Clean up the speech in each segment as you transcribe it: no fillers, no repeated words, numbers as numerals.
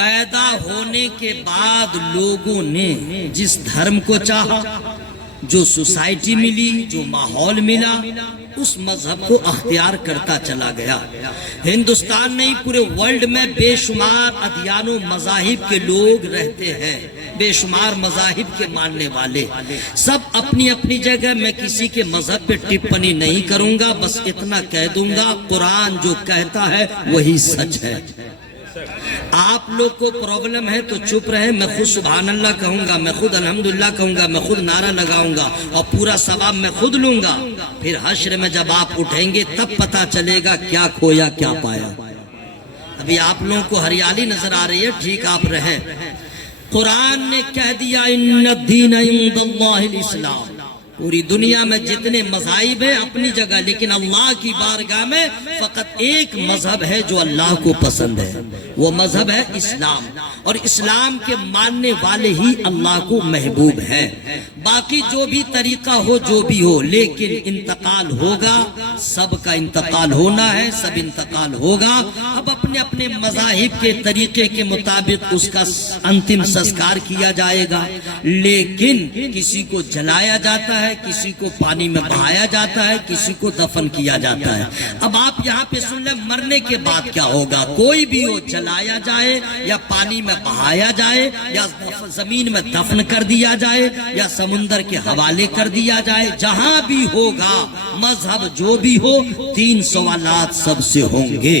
پیدا ہونے کے بعد لوگوں نے جس دھرم کو چاہا، جو سوسائٹی ملی، جو ماحول ملا، اس مذہب کو اختیار کرتا چلا گیا۔ ہندوستان نہیں، پورے ورلڈ میں بے شمار ادیان و مذاہب کے لوگ رہتے ہیں، بے شمار مذاہب کے ماننے والے، سب اپنی اپنی جگہ۔ میں کسی کے مذہب پہ ٹپنی نہیں کروں گا، بس اتنا کہہ دوں گا قرآن جو کہتا ہے وہی سچ ہے۔ آپ لوگ کو پرابلم ہے تو چپ رہے، میں خود سبحان اللہ کہوں گا، میں خود الحمدللہ کہوں گا، میں خود نعرہ لگاؤں گا اور پورا ثواب میں خود لوں گا۔ پھر حشر میں جب آپ اٹھیں گے تب پتا چلے گا کیا کھویا کیا پایا۔ ابھی آپ لوگوں کو ہریالی نظر آ رہی ہے، ٹھیک آپ رہیں۔ قرآن نے کہہ دیا ان الدین عند اللہ الاسلام۔ پوری دنیا میں جتنے مذاہب ہیں اپنی جگہ، لیکن اللہ کی بارگاہ میں فقط ایک مذہب ہے جو اللہ کو پسند ہے، وہ مذہب ہے اسلام، اور اسلام کے ماننے والے ہی اللہ کو محبوب ہے۔ باقی جو بھی طریقہ ہو، جو بھی ہو، لیکن انتقال ہوگا، سب کا انتقال ہونا ہے، سب انتقال ہوگا۔ اب اپنے اپنے مذاہب کے طریقے کے مطابق اس کا انتم سنسکار کیا جائے گا، لیکن کسی کو جلایا جاتا ہے، کسی کو پانی میں بہایا جاتا ہے، کسی کو دفن کیا جاتا ہے۔ اب آپ یہاں پہ سن لیں مرنے کے بعد کیا ہوگا۔ کوئی بھی ہو، جلایا جائے یا پانی میں بہایا جائے یا زمین میں دفن کر دیا جائے یا سمندر کے حوالے کر دیا جائے، جہاں بھی ہوگا، مذہب جو بھی ہو، 3 سوالات سب سے ہوں گے،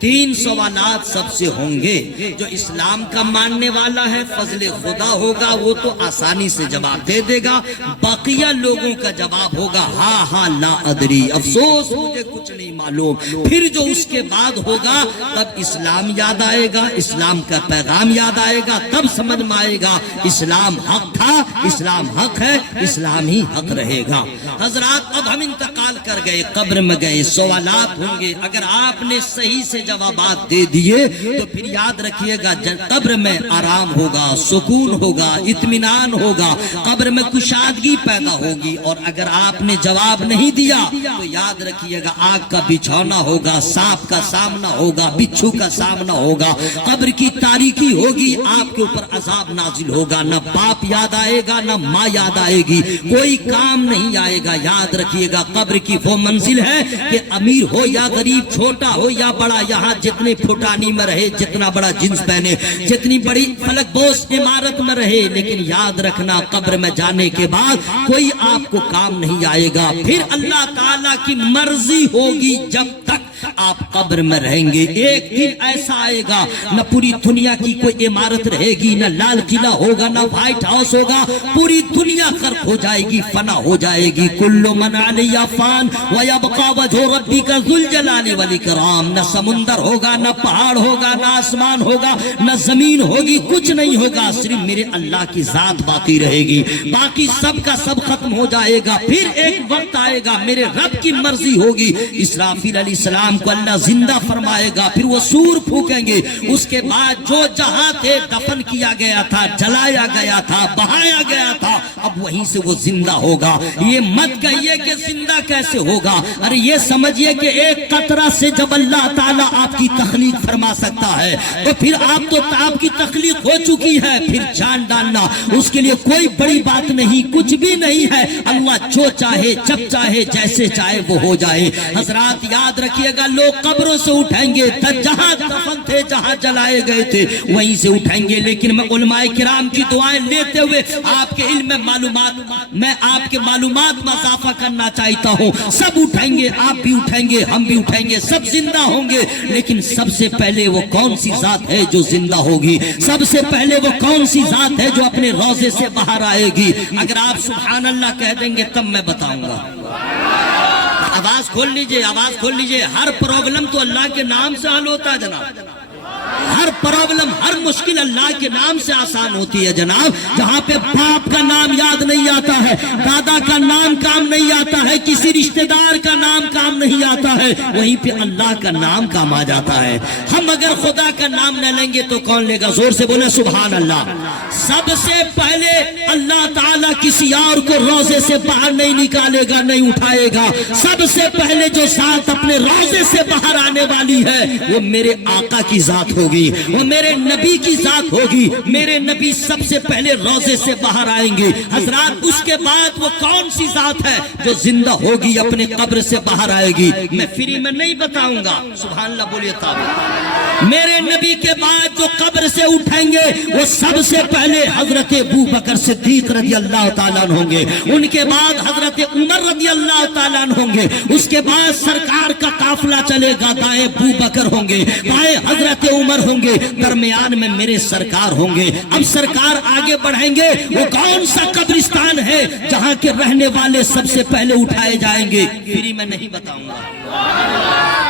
3 سوالات سب سے ہوں گے۔ جو اسلام کا ماننے والا ہے، فضل خدا ہوگا، وہ تو آسانی سے جواب دے دے گا۔ بقیہ لوگوں کا جواب ہوگا ہاں ہاں لا ادری، افسوس مجھے کچھ نہیں معلوم۔ پھر جو اس کے بعد ہوگا تب اسلام یاد آئے گا، اسلام کا پیغام یاد آئے گا، تب سمجھ میں آئے گا اسلام حق تھا، اسلام حق ہے، اسلام ہی حق رہے گا۔ حضرات اب ہم انتقال کر گئے، قبر میں گئے، سوالات ہوں گے۔ اگر آپ نے صحیح سے جوابات دے دیے تو پھر یاد رکھیے گا قبر میں آرام ہوگا، سکون ہوگا، اطمینان ہوگا، قبر میں کشادگی پیدا ہوگی۔ اور اگر آپ نے جواب نہیں دیا تو یاد رکھیے گا آگ کا بچھونا ہوگا، سانپ کا سامنا ہوگا، بچھو کا سامنا ہوگا، قبر کی تاریکی ہوگی، آپ کے اوپر عذاب نازل ہوگا۔ نہ باپ یاد آئے گا، نہ ماں یاد آئے گی، کوئی کام نہیں آئے گا۔ یاد رکھیے گا قبر کی وہ منزل ہے کہ امیر ہو یا غریب، چھوٹا ہو یا بڑا، یہاں جتنے پھٹانی میں رہے، جتنا بڑا جنس پہنے، جتنی بڑی فلک بوس عمارت میں رہے، لیکن یاد رکھنا قبر میں جانے کے بعد کوئی آپ کو کام نہیں آئے گا۔ پھر اللہ تعالیٰ کی مرضی ہوگی جب تک آپ قبر میں رہیں گے۔ ایک دن ایسا آئے گا نہ پوری دنیا کی کوئی عمارت رہے گی، نہ لال قلعہ ہوگا، نہ وائٹ ہاؤس ہوگا، پوری دنیا غرق ہو جائے گی، فنا ہو جائے گی۔ کل من علیہا فان ویبقی وجہ ربک ذو الجلال والاکرام۔ نہ سمندر ہوگا، نہ پہاڑ ہوگا، نہ آسمان ہوگا، نہ زمین ہوگی، کچھ نہیں ہوگا، صرف میرے اللہ کی ذات باقی رہے گی۔ باقی سب کا سب ختم ہو جائے گا۔ پھر ایک وقت آئے گا میرے رب کی مرضی ہوگی، اسرافیل علیہ السلام کو اللہ زندہ فرمائے گا، پھر وہ سور پھونکیں گے۔ اس کے بعد جو جہاں تھے دفن کیا گیا تھا، جلایا گیا تھا، بہایا گیا تھا، اب وہیں سے وہ زندہ ہوگا۔ یہ مت کہیے کہ زندہ کیسے ہوگا، ارے یہ سمجھیے کہ ایک قطرہ سے جب اللہ تعالیٰ آپ کی تخلیق فرما سکتا ہے تو پھر آپ کی تخلیق ہو چکی ہے، پھر جان ڈالنا اس کے لیے کوئی بڑی بات نہیں، کچھ بھی نہیں ہے۔ اللہ جو چاہے جب چاہے جیسے چاہے وہ ہو جائے۔ حضرات یاد رکھیے گا لوگ قبروں سے اٹھیں گے، جہاں دفن تھے، جہاں جلائے گئے تھے وہیں سے اٹھیں گے۔ لیکن میں علماء کرام کی دعائیں لیتے ہوئے آپ کے علم میں آپ کے معلومات میں اضافہ کرنا چاہتا ہوں۔ سب اٹھیں گے، آپ بھی اٹھیں گے، ہم بھی اٹھیں گے، سب زندہ ہوں گے، لیکن سب سے پہلے وہ کون سی ذات ہے جو زندہ ہوگی؟ سب سے پہلے وہ کون سی ذات ہے جو اپنے روضے سے باہر آئے گی؟ اگر آپ سبحان اللہ کہہ دیں گے تب میں بتاؤں گا۔ آواز کھول لیجئے، آواز کھول لیجئے۔ ہر پرابلم تو اللہ کے نام سے حل ہوتا ہے جناب، ہر پرابلم، ہر مشکل اللہ کے نام سے آسان ہوتی ہے جناب۔ جہاں پہ باپ کا نام یاد نہیں آتا ہے، دادا کا نام کام نہیں آتا ہے، کسی رشتہ دار کا نام کام نہیں آتا ہے، وہیں پہ اللہ کا نام کام آ جاتا ہے۔ ہم اگر خدا کا نام نہ لیں گے تو کون لے گا؟ زور سے بولے سبحان اللہ۔ سب سے پہلے اللہ تعالیٰ کسی اور کو روزے سے باہر نہیں نکالے گا، نہیں اٹھائے گا۔ سب سے پہلے جو ذات اپنے روزے سے باہر آنے والی ہے وہ میرے آقا کی ذات ہوگی۔ وہ میرے نبی کی ذات ہوگی. میرے نبی سب سے پہلے روزے سے باہر آئیں گے. حضرات اس کے بعد وہ کون سی ذات ہے جو زندہ ہوگی اپنے قبر سے باہر آئے گی؟ میں فری میں نہیں بتاؤں گا. سبحان اللہ بولیے تابع. میرے نبی کے بعد جو قبر سے اٹھیں گے وہ سب سے پہلے حضرت ابو بکر صدیق رضی اللہ تعالیٰ عنہ ہوں گے. ان کے بعد حضرت عمر رضی اللہ تعالیٰ عنہ ہوں گے. اس کے بعد سرکار کا قافلہ چلے گا. دائیں ابو بکر ہوں گے, بائیں حضرت عمر ہوں گے, درمیان میں میرے سرکار ہوں گے. اب سرکار آگے بڑھیں گے. وہ کون سا قبرستان ہے جہاں کے رہنے والے سب سے پہلے اٹھائے جائیں گے؟ فری میں نہیں بتاؤں گا.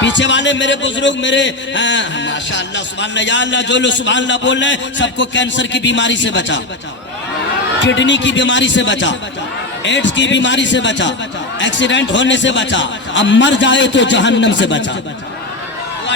پیچھے والے میرے بزرگ میرے ماشاءاللہ سبحان اللہ یا اللہ جو لوگ سبحان اللہ بول رہے ہیں سب کو کینسر کی بیماری سے بچا, کڈنی کی بیماری سے بچا, ایڈز کی بیماری سے بچا, ایکسیڈنٹ ہونے سے بچا, اب مر جائے تو جہنم سے بچا.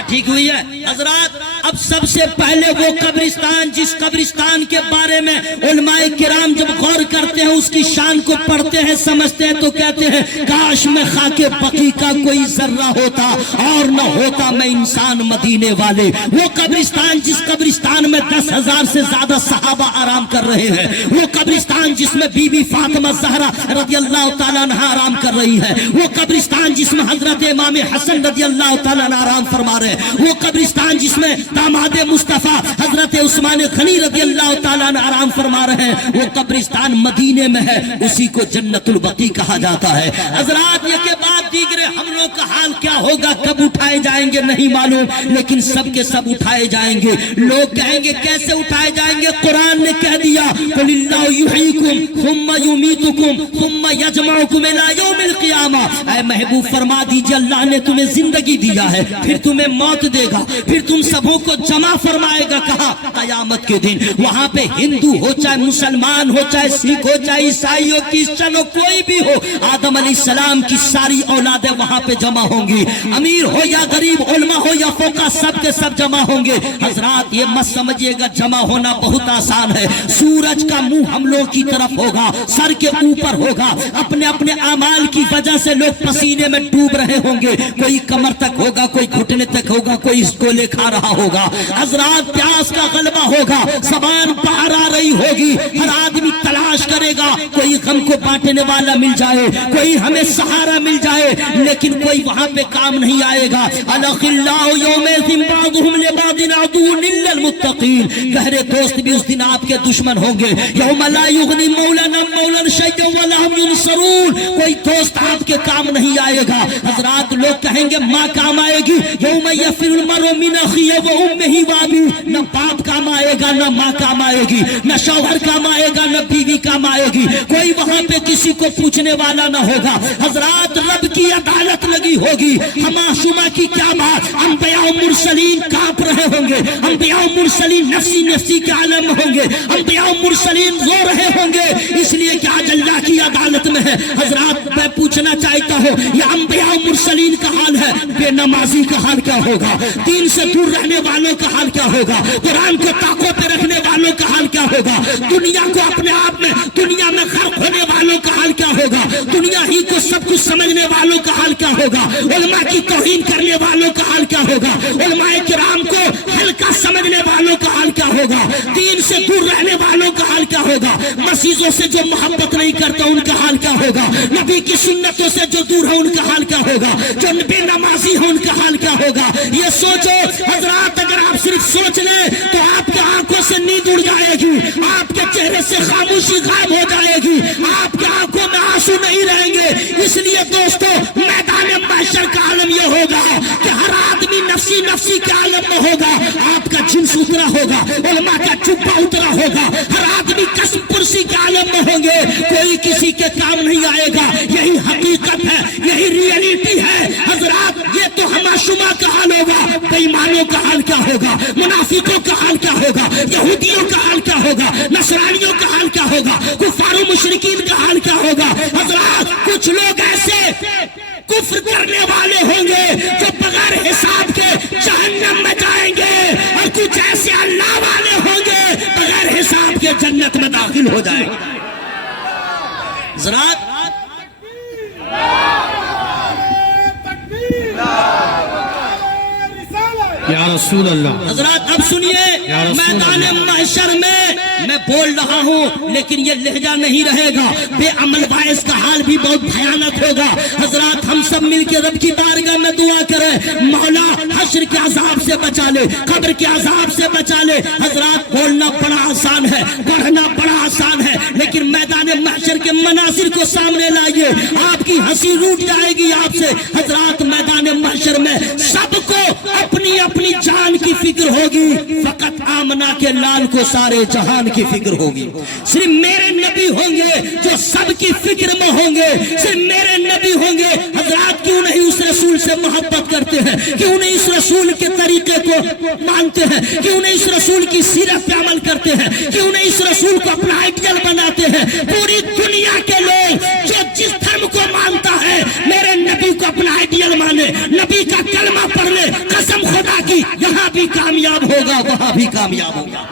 ٹھیک ہوئی ہے حضرات. اب سب سے پہلے وہ قبرستان جس قبرستان کے بارے میں علماء کرام جب غور کرتے ہیں, اس کی شان کو پڑھتے ہیں, سمجھتے ہیں تو کہتے ہیں کاش میں خاک بقیع کا کوئی ذرہ ہوتا اور نہ ہوتا میں انسان مدینے والے. وہ قبرستان جس قبرستان میں 10,000 سے زیادہ صحابہ آرام کر رہے ہیں, وہ قبرستان جس میں بی بی فاطمہ زہرا رضی اللہ تعالیٰ عنہ آرام کر رہی ہے, وہ قبرستان جس میں حضرت امام حسن رضی اللہ تعالیٰ عنہ آرام فرما رہے ہیں, وہ قبرستان جس میں داماد مصطفیٰ حضرت عثمان غنی رضی اللہ تعالیٰ عنہ آرام فرما رہے ہیں, وہ قبرستان مدینے میں ہے, اسی کو جنت البقیع کہا جاتا ہے. حضرات یہ کے بعد دیگرے ہم لوگ کا حال کیا ہوگا, کب اٹھائے جائیں گے نہیں معلوم, لیکن سب کے سب اٹھائے جائیں گے. لوگ کہیں گے کیسے اٹھائے جائیں گے؟ قرآن نے کہہ دیا قل اللہ یحییکم ثم یمیتکم ثم یجمعکم الی یوم القیامہ. اے محبوب فرما دیجئے اللہ نے تمہیں زندگی دیا ہے, پھر تمہیں موت دے گا, پھر تم سبوں کو جمع فرمائے گا. کہا قیامت کے دن. وہاں پہ ہندو ہو, چاہے مسلمان ہو, چاہے سکھ ہو, چاہے عیسائی ہو, کرسچن ہو, کوئی بھی ہو, آدم علیہ السلام کی ساری اولادیں وہاں پہ جمع ہوں گی. امیر ہو یا غریب, علماء ہو یا فقہ, سب کے سب جمع ہوں گے. حضرات یہ مت سمجھیے گا جمع ہونا بہت آسان ہے. سورج کا منہ ہم لوگ کی طرف ہوگا, سر کے اوپر ہوگا, اپنے اپنے اعمال کی وجہ سے لوگ پسینے میں ڈوب رہے ہوں گے. کوئی کمر تک ہوگا, کوئی گھٹنے تک ہوگا, کوئی اس کو لے کھا رہا ہوگا. حضرات پیاس کا غلبہ ہوگا, زبان باہر آ رہی ہوگی, ہر آدمی تلاش کرے گا کوئی غم کو بانٹنے والا مل جائے, کوئی ہمیں سہارا مل جائے, لیکن کوئی وہاں پہ کام نہیں آئے گا. الاخلاء یومئذ بعضهم لبعض عدو الا المتقین. گہرے دوست بھی اس دن آپ کے دشمن ہوں گے. یوم لا یغنی مولا مولا شیئا ولا هم ينصرون. کوئی دوست آپ کے کام نہیں آئے گا. حضرات لوگ کہیں گے ماں کام آئے گی, یوم یفر المرء من اخیہ و امہ وابی. نہ باپ کام آئے گا, نہ ماں کام آئے گی, نہ شوہر کام آئے گا, نہ بیوی کام آئے گی. کوئی وہاں پہ کسی کو پوچھنے والا نہ ہوگا. حضرات رب کی عدالت لگی ہوگی. ہما شما کی کیا بات, انبیاء و مرسلین کانپ رہے ہوں گے, انبیاء و مرسلین نفسی نفسی کے عالم میں ہوں گے, انبیاء و مرسلین رو رہے ہوں گے, اس لیے کہ آج اللہ کی عدالت میں ہے. حضرات میں پوچھنا چاہتا ہوں یہ انبیاء و مرسلین کا حال ہے, بے نمازی کا حال کیا ہوگا, دین سے دور رہنے والوں کا حال کیا ہوگا, قرآن کو طاقوں پہ رکھنے والوں کا حال کیا ہوگا, دنیا کو اپنے آپ میں دنیا میں غرق ہونے والوں کا حال کیا ہوگا, دنیا ہی کو سب کچھ سمجھنے والوں کا حال کیا ہوگا, علماء کی توہین کرنے والوں کا حال کیا ہوگا, علماء کرام کو ہلکا سمجھنے والوں کا حال کیا ہوگا, دین سے دور رہنے والوں کا حال کیا ہوگا, مسیحوں سے جو محبت نہیں کرتا ان کا حال کیا ہوگا, نبی کی سنتوں سے جو دور ہے ان کا حال کیا ہوگا, جو بے نمازی ہے ان کا حال کیا ہوگا. یہ سوچو حضرات, اگر آپ صرف سوچ لیں تو آپ کے آنکھوں سے نیند اڑ جائے گی, آپ کے چہرے سے خاموشی غائب ہو جائے گی, آپ کے آنکھوں میں آنسو نہیں رہیں گے. اس لیے دوستو میدان محشر کا عالم یہ ہوگا کہ ہر آدمی نفسی نفسی کے عالم میں ہوگا. آپ کا جنس اترا ہوگا, علماء کا جبہ اترا ہوگا, ہر آدمی قسم پرسی کے عالم میں ہوں گے, کوئی کسی کے کام نہیں آئے گا. یہی حقیقت ہے, یہی ریئلٹی ہے. حضرات یہ تو ہما شما کا حال ہوگا, بے ایمانوں کا حال کیا ہوگا, منافقوں کا حال کیا ہوگا, یہودیوں کا حال کیا ہوگا, نصرانیوں کا حال کیا ہوگا, کفار و مشرکین کا حال کیا ہوگا. حضرات کچھ لوگ ایسے کفر کرنے والے ہوں گے جو بغیر حساب کے جہنم میں جائیں گے, اور کچھ ایسے اللہ والے ہوں گے بغیر حساب کے جنت میں داخل ہو جائیں گے. حضرات یا رسول اللہ۔ حضرات اب سنیے، میدان محشر میں بول رہا ہوں لیکن یہ لہجہ نہیں رہے گا، بے عمل باعث کا حال بھی بہت بھیانک ہوگا۔ حضرات ہم سب مل کے رب کی بارگاہ میں دعا کریں، مولا حشر کے عذاب سے بچا لے، قبر کے عذاب سے بچا لے۔ حضرات بولنا بڑا آسان ہے، پڑھنا بڑا آسان ہے، لیکن میدان محشر کے مناظر کو سامنے لائیے، آپ کی ہنسی روٹ جائے گی آپ سے۔ حضرات میدان محشر میں سب کو اپنی اپنی جان کی فکر ہوگی، فقط آمنہ کے لال کو سارے جہان کی فکر ہوگی۔ صرف میرے نبی ہوں گے جو سب کی فکر میں ہوں گے، صرف میرے نبی ہوں گے۔ حضرات کیوں نہیں اس رسول سے محبت کرتے ہیں، کیوں نہیں اس رسول کے طریقے کو مانتے ہیں، کیوں نہیں اس رسول کی سیرت پہ عمل کرتے ہیں، کیوں نہیں اس رسول کو اپنا آئیڈیل بناتے ہیں۔ پوری دنیا کے لوگ جو جس دھرم کو مانتا ہے میرے نبی کو اپنا آئیڈیل مانے، نبی کا کلمہ پڑھ لے، قسم خدا کی یہاں بھی کامیاب ہوگا وہاں بھی کامیاب ہوگا۔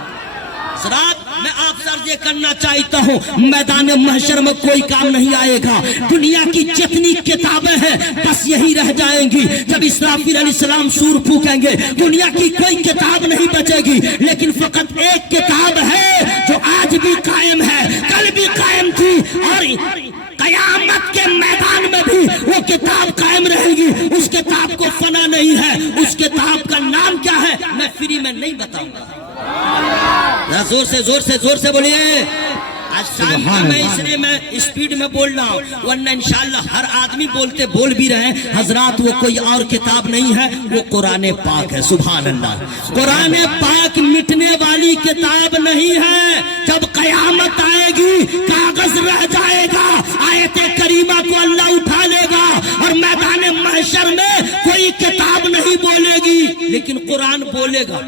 حضرات میں آپ سے عرض یہ کرنا چاہتا ہوں، میدان محشر میں کوئی کام نہیں آئے گا، دنیا کی جتنی کتابیں ہیں بس یہی رہ جائیں گی۔ جب اسرافیل علیہ السلام سور پھونکیں گے دنیا کی کوئی کتاب نہیں بچے گی، لیکن فقط ایک کتاب ہے جو آج بھی قائم ہے، کل بھی قائم تھی اور قیامت کے میدان میں بھی وہ کتاب قائم رہے گی۔ اس کتاب کو فنا نہیں ہے، اس کتاب کا نام کیا ہے میں فری میں نہیں بتاؤں گا۔ زور سے بولیے۔ آج شام کا میں اس لیے میں اسپیڈ میں بول رہا ہوں، ورنہ انشاءاللہ ہر آدمی بول بھی رہے ہیں۔ حضرات وہ کوئی اور کتاب نہیں ہے، وہ قرآن پاک ہے۔ سبحان اللہ، قرآن پاک مٹنے والی کتاب نہیں ہے۔ جب قیامت آئے گی کاغذ رہ جائے گا، آیت کریمہ کو اللہ اٹھا لے گا اور میدان محشر میں کوئی کتاب نہیں بولے گی، لیکن قرآن بولے گا،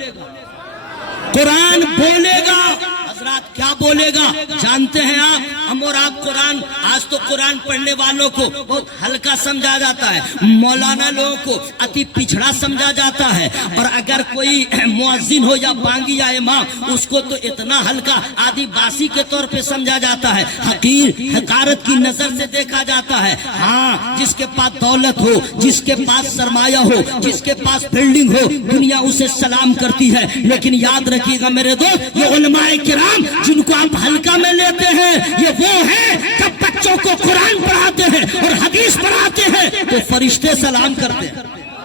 قرآن بولے گا۔ حضرات کیا بولے گا جانتے ہیں آپ؟ ہم اور آپ قرآن، آج تو قرآن پڑھنے والوں کو بہت ہلکا سمجھا جاتا ہے، مولانا لوگوں کو اتی پچھڑا سمجھا جاتا ہے، اور اگر کوئی مؤذن ہو یا بانگی یا امام اس کو تو اتنا ہلکا آدھی باسی کے طور پہ سمجھا جاتا ہے، حقیر حقارت کی نظر سے دیکھا جاتا ہے۔ ہاں جس کے پاس دولت ہو، جس کے پاس سرمایہ ہو، جس کے پاس بلڈنگ ہو، دنیا اسے سلام کرتی ہے، لیکن یاد رکھیے گا میرے دوست، یہ علماء کرام جن کو آپ ہلکا میں لیتے ہیں یہ وہ ہیں جب بچوں کو قرآن پڑھاتے ہیں اور حدیث پڑھاتے ہیں تو فرشتے سلام کرتے ہیں،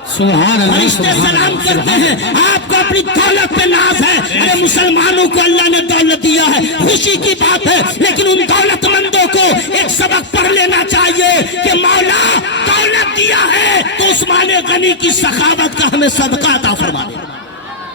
فرشتے سلام کرتے ہیں۔ آپ کو اپنی دولت پہ ناز ہے، ارے مسلمانوں کو اللہ نے دولت دیا ہے، خوشی کی بات ہے، لیکن ان دولت مندوں کو ایک سبق پڑھ لینا چاہیے کہ مولا دولت دیا ہے تو عثمان غنی کی سخاوت کا ہمیں صدقہ عطا فرما دے،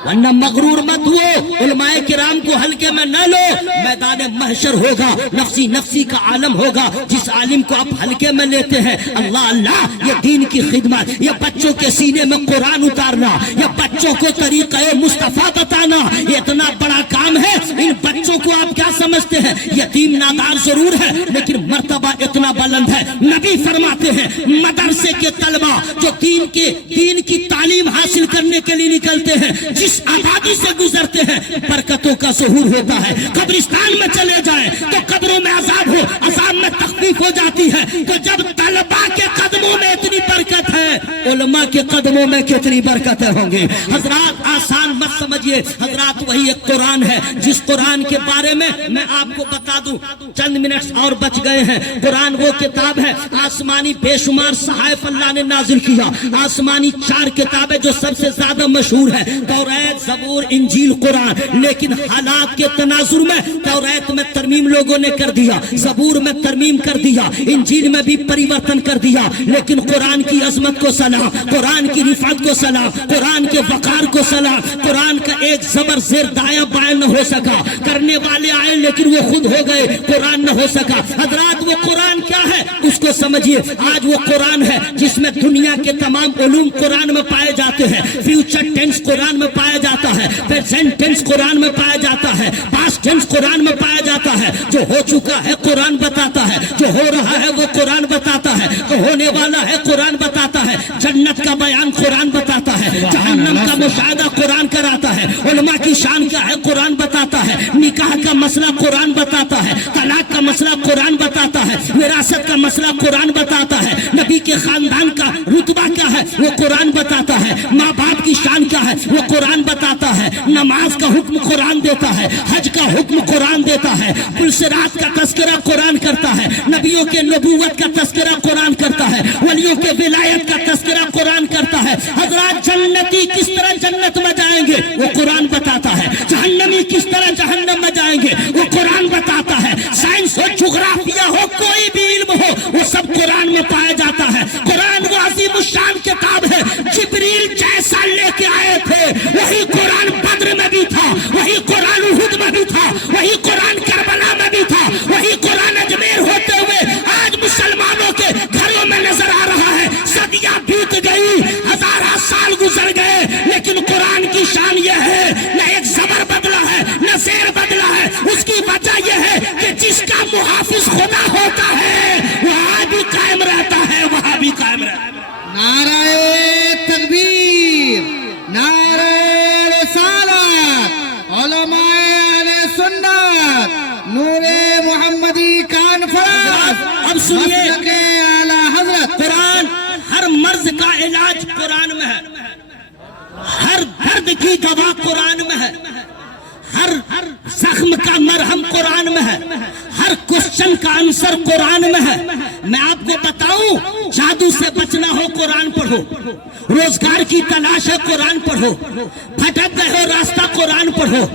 ورنہ مغرور مت ہو، علماء کرام کو ہلکے میں نہ لو۔ میدان محشر ہوگا، نفسی نفسی کا عالم ہوگا، جس عالم کو آپ ہلکے میں لیتے ہیں، اللہ اللہ یہ دین کی خدمت، یہ بچوں کے سینے میں قرآن اتارنا، یہ بچوں کو طریقہ مصطفیٰ بتانا، یہ اتنا بڑا کام ہے۔ ان بچوں کو آپ کیا سمجھتے ہیں؟ یتیم نادار ضرور ہے لیکن مرتبہ اتنا بلند ہے۔ نبی فرماتے ہیں مدرسے کے طلبہ جو دین کی تعلیم حاصل کرنے کے لیے نکلتے ہیں، جس آبادی سے گزرتے ہیں برکتوں کا ظہور ہوتا ہے۔ قبرستان میں چلے جائیں تو قبروں میں عذاب ہو، عذاب میں تخفیف ہو جاتی ہے۔ تو جب طلبہ کے قدموں میں اتنی برکت ہے، علماء کے قدموں میں کتنی برکتیں ہوں گی۔ حضرات آسان مت سمجھیے، حضرات وہی ایک قرآن ہے جس قرآن کے بارے میں میں آپ کو بتا دوں، چند منٹ اور بچ گئے ہیں۔ قرآن وہ کتاب ہے آسمانی بے شمار صحائف اللہ نے نازل کیا، آسمانی 4 کتابیں جو سب سے زیادہ مشہور ہے، توریت، زبور، انجیل، قرآن، لیکن حالات کے تناظر میں توریت میں ترمیم لوگوں نے کر دیا، زبور میں ترمیم کر دیا، انجیل میں بھی پریورتن کر دیا، لیکن قرآن کی عظمت کو سلام، قرآن کی رفعت کو سلام، قرآن کے وقار کو سلام۔ قرآن کا ایک زبر زیر دایاں بائیں نہ ہو سکا، کرنے والے آئے لیکن وہ خود ہو گئے، قرآن نہ ہو سکا۔ حضرات وہ قرآن کیا ہے اس کو سمجھیے، آج وہ قرآن ہے جس میں دنیا کے تمام علوم قرآن میں پائے جاتے ہیں، فیوچر ٹینس قرآن میں پایا جاتا ہے، پریزنٹ ٹینس قرآن میں پایا جاتا ہے، پاسٹ ٹینس قرآن میں پایا جاتا ہے، جو ہو چکا ہے قرآن بتاتا ہے، جو ہو رہا ہے وہ قرآن بتاتا ہے، جو ہونے والا ہے قرآن بتاتا ہے، جنت کا بیان قرآن بتاتا ہے، جہنم کا مشاہدہ قرآن کراتا ہے۔ علماء کی شان کیا ہے قرآن بتاتا ہے، نکاح کا مسئلہ قرآن بتاتا ہے، طلاق کا مسئلہ قرآن بتاتا ہے، وراثت کا مسئلہ قرآن بتاتا ہے، نبی کے خاندان کا رتبہ کیا ہے وہ قرآن بتاتا ہے، ماں باپ کی شان کیا ہے وہ قرآن بتاتا ہے، نماز کا حکم قرآن دیتا ہے، حج کا حکم قرآن دیتا ہے، پلسرات کا تذکرہ قرآن کرتا ہے، نبیوں کے نبوت کا تذکرہ قرآن کرتا ہے، ولیوں کے ولایت کا تذکرہ قرآن کرتا ہے۔ حضرات جنتی کس طرح جنت میں جائیں گے وہ قرآن بتاتا ہے، جہنمی کس طرح جہنم میں جائیں گے وہ قرآن بتاتا ہے۔ سائنس ہو، جغرافیہ ہو، کوئی بھی علم ہو، وہ سب قرآن میں پایا جاتا ہے۔ قرآن وہ عظیم الشان کتاب ہے، جبریل جیسا لے کے آئے تھے وہی قرآن بدر میں بھی تھا، وہی قرآن احد میں بھی تھا، وہی قرآن کربلا میں بھی تھا، وہی قرآن اجمیر ہوتے ہوئے آج مسلمانوں کے گھروں میں نظر آ رہا ہے۔ صدیاں بیت گئی، ہزارہ سال گزر گئے، لیکن قرآن کی شان یہ ہے نہ ایک زبر بدلا ہے نہ زیر بدلا ہے۔ اس کی وجہ یہ ہے کہ جس کا محافظ خدا ہوتا ہے وہاں بھی قائم رہتا ہے، وہاں بھی قائم رہتا ہے۔ نعرہ تکبیر، نعرہ رسالت، علماء اہل سنت، نور محمدی کانفرنس، اب سنیے، مسلک اعلی حضرت۔ قرآن ہر مرض کا علاج قرآن میں ہے، ہر درد کی دوا قرآن میں ہے، ہر زخم کا مرہم قرآن میں ہے، ہر کوشچن کا آنسر قرآن میں ہے۔ میں آپ کو بتاؤں، جادو سے بچنا ہو قرآن پڑھو، روزگار کی تلاش ہے قرآن پڑھو، بھٹک گئے ہو راستہ قرآن پڑھو،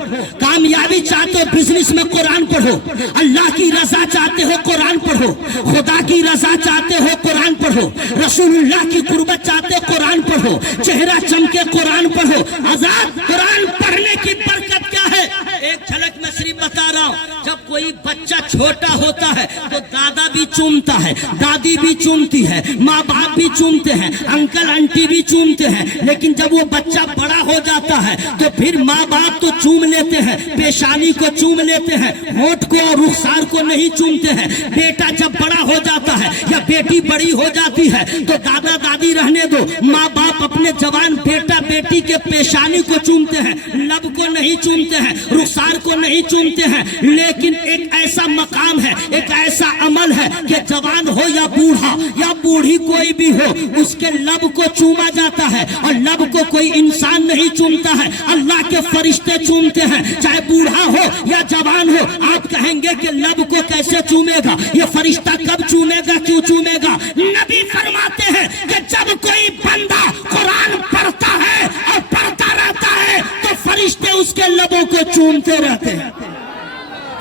کامیابی چاہتے ہو بزنس میں قرآن پڑھو، اللہ کی رضا چاہتے ہو قرآن پڑھو، خدا کی رضا چاہتے ہو قرآن پڑھو، رسول اللہ کی قربت چاہتے قرآن پڑھو، چہرہ چمکے قرآن پڑھو۔ آزاد قرآن پڑھنے کی برکت کیا ہے؟ ایک جھلک میں صرف بتا رہا ہوں، جب کوئی بچہ چھوٹا ہوتا ہے تو دادا بھی چومتا ہے، دادی بھی چومتی ہے، ماں باپ بھی چومتے ہیں، انکل انٹی بھی چومتے ہیں، لیکن جب وہ بچہ بڑا ہو جاتا ہے تو پھر ماں باپ تو چوم لیتے ہیں، پیشانی کو چوم لیتے ہیں، ہونٹ کو اور رخسار کو نہیں چومتے ہیں۔ بیٹا جب بڑا ہو جاتا ہے یا بیٹی بڑی ہو جاتی ہے تو دادا دادی رہنے دو، ماں باپ اپنے جوان بیٹا بیٹی کے پیشانی کو چومتے ہیں، لب کو نہیں چومتے ہیں، رخسار کو نہیں چومتے ہیں۔ لیکن ایک ایسا مقام ہے، ایک ایسا عمل ہے کہ جوان ہو یا بوڑھا یا بوڑھی کوئی بھی ہو، اس کے لب کو چوما جاتا ہے، اور لب کو کوئی انسان نہیں چومتا ہے، اللہ کے فرشتے چومتے ہیں۔ چاہے بوڑھا ہو یا جوان ہو، آپ کہیں گے کہ لب کو کیسے چومے گا، یہ فرشتہ کب چومے گا، کیوں چومے گا؟ نبی فرماتے ہیں کہ جب کوئی بندہ قرآن پڑھتا ہے اور پڑھتا رہتا ہے تو فرشتے اس کے لبوں کو چومتے رہتے ہیں،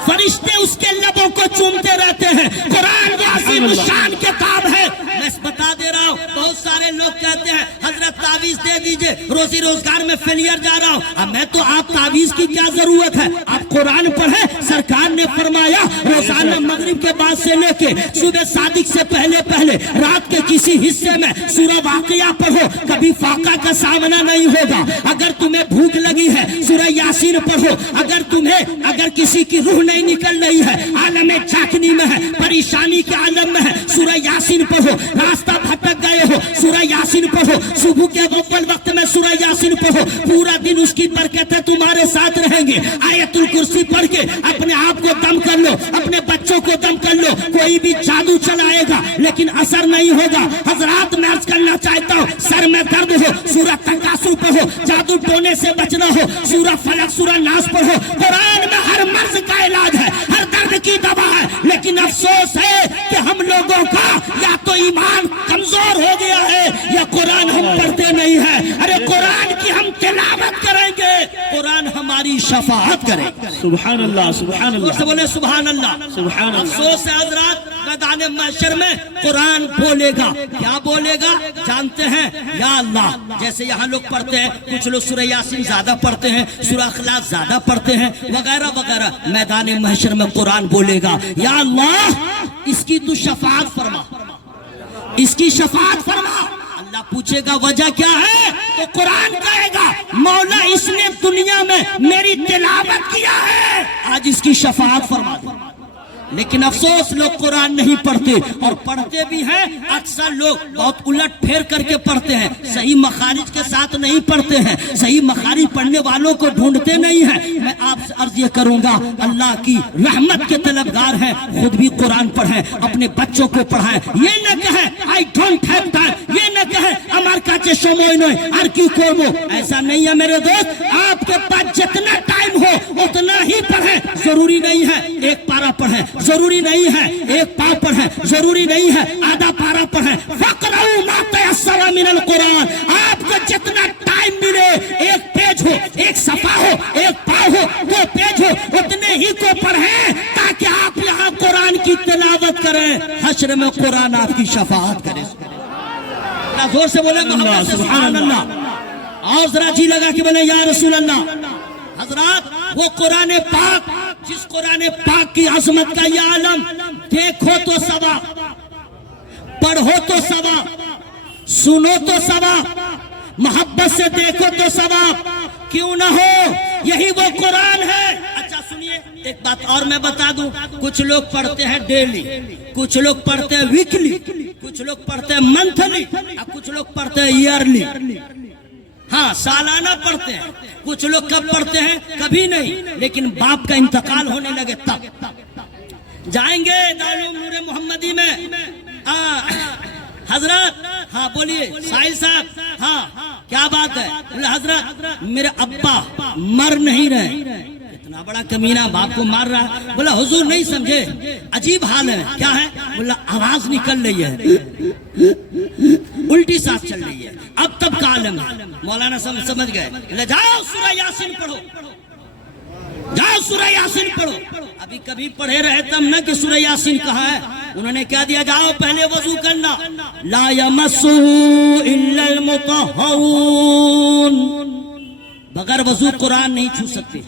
فرشتے اس کے لبوں کو چومتے رہتے ہیں۔ قرآن وہ عظیم الشان کتاب ہے۔ میں بتا دے رہا ہوں، بہت سارے لوگ کہتے ہیں حضرت تعویذ دے دیجئے، روزی روزگار میں فیلئر جا رہا ہوں۔ اب میں تو آپ تعویذ کی کیا ضرورت ہے، آپ قرآن پڑھیں۔ سرکار نے فرمایا روزانہ مغرب کے بعد سے لے کے صبح صادق سے پہلے پہلے رات کے کسی حصے میں سورہ واقعہ پڑھو، کبھی فاقہ کا سامنا نہیں ہوگا۔ اگر تمہیں بھوک لگی ہے سورہ یاسین پڑھو، اگر کسی کی روح نہیں نکل رہی ہے، عالم چاکنی میں ہے، پریشانی کے عالم میں ہے، سورہ یاسین پڑھو۔ راستہ بھٹک گئے ہو، سورہ یاسین پڑھو۔ صبح کے اول وقت میں سورہ یاسین پڑھو، پورا دن اس کی برکتیں تمہارے ساتھ رہیں گے۔ آیت الکرسی پڑھ کے اپنے آپ کو دم کر لو، اپنے بچوں کو دم کر لو۔ کوئی بھی جادو چلائے گا لیکن اثر نہیں ہوگا۔ حضرات میں عرض کرنا چاہتا ہوں، سر میں درد ہو سورہ تکاثر پڑھو، جادو ٹونے سے بچنا ہو سورہ فلق سورہ ناس پڑھو۔ قرآن میں ہر مرض کا علاج ہے، ہر درد کی دوا ہے، لیکن افسوس ہے کہ ہم لوگوں کا یا تو ایمان کمزور ہو گیا ہے یا قرآن ہم پڑھتے نہیں ہیں۔ ارے قرآن کی ہم تلاوت کریں گے، قرآن ہماری شفاعت کرے گا۔ سبحان اللہ، سبحان اللہ، سے بولے سبحان اللہ، سبحان اللہ۔ افسوس ہے حضرات، میدان محشر میں قرآن بولے گا، کیا بولے گا جانتے ہیں؟ یا اللہ، جیسے یہاں لوگ پڑھتے ہیں، کچھ لوگ سورہ یاسین زیادہ پڑھتے ہیں، سورہ اخلاص زیادہ پڑھتے ہیں، وغیرہ وغیرہ۔ میدان محشر میں قرآن بولے گا، یا اللہ اس کی تو شفاعت فرما، اس کی شفاعت فرما۔ اللہ پوچھے گا وجہ کیا ہے، تو قرآن کہے گا مولا اس نے دنیا میں میری تلاوت کیا ہے، آج اس کی شفاعت فرما دے۔ لیکن افسوس لوگ قرآن نہیں پڑھتے، اور پڑھتے بھی ہیں اکثر لوگ بہت الٹ پھیر کر کے پڑھتے ہیں، صحیح مخارج کے ساتھ نہیں پڑھتے ہیں، صحیح مخارج پڑھنے والوں کو ڈھونڈتے نہیں ہیں۔ میں آپ سے عرض یہ کروں گا، اللہ کی رحمت کے طلبگار ہیں، خود بھی قرآن پڑھیں، اپنے بچوں کو پڑھائیں۔ یہ نہ کہیں I don't have time، یہ نہ کہیں ہمارے کاچے شموئی نوئی ہر کی کومو، ایسا نہیں ہے میرے دوست۔ آپ کے پاس جتنا ٹائم ہو اتنا ہی پڑھیں، ضروری نہیں ہے ایک پارہ پڑھیں، ضروری نہیں ہے ایک پاؤ پڑھیں، ضروری نہیں ہے آدھا پارہ پڑھیں۔ فَقْرَؤْا مَا تَيَسَّرَ مِنَ الْقُرْآنِ، آپ کو جتنا ٹائم ملے، ایک پیج ہو، ایک صفحہ ہو، ایک پاؤ ہو، دو پیج ہو، اتنے ہی کو پڑھیں تاکہ آپ یہاں قرآن کی تلاوت کریں، حشر میں قرآن آپ کی شفاعت کرے۔ زور سے بولے محمد سے سبحان اللہ، اور ذرا جی لگا کہ بولے یا رسول اللہ۔ حضرات وہ قرآن پاک، جس قرآن پاک کی عظمت کا یہ عالم، دیکھو تو ثواب، پڑھو تو ثواب، سنو تو ثواب، محبت سے دیکھو تو ثواب، کیوں نہ ہو، یہی وہ قرآن ہے۔ اچھا سنیے ایک بات اور میں بتا دوں، کچھ لوگ پڑھتے ہیں ڈیلی، کچھ لوگ پڑھتے ہیں ویکلی، کچھ لوگ پڑھتے ہیں منتھلی، اور کچھ لوگ پڑھتے ہیں ایئرلی، ہاں سالانہ پڑھتے ہیں۔ کچھ لوگ کب پڑھتے ہیں؟ کبھی نہیں، لیکن باپ کا انتقال ہونے لگے تب جائیں گے دارالعلوم نور محمدی میں۔ حضرت ہاں بولیے ساحل صاحب، ہاں کیا بات ہے؟ بولے حضرت میرے ابا مر نہیں رہے، اتنا بڑا کمینہ باپ کو مار رہا ہے۔ بولا حضور نہیں سمجھے، عجیب حال ہے، کیا ہے؟ بولا آواز نکل رہی ہے، الٹی سانس چل رہی ہے، اب تب کا عالم ہے۔ مولانا سمجھ گئے، بولے جاؤ سورہ یاسین پڑھو، جاؤ سورہ یاسین پڑھو۔ ابھی کبھی پڑھے رہے تم نہ کہ سورہ یاسین کہاں ہے؟ انہوں نے کہہ دیا جاؤ پہلے وضو کرنا، لا یمسہ الا المطہرون، بغیر وضو قرآن نہیں چھو سکتے،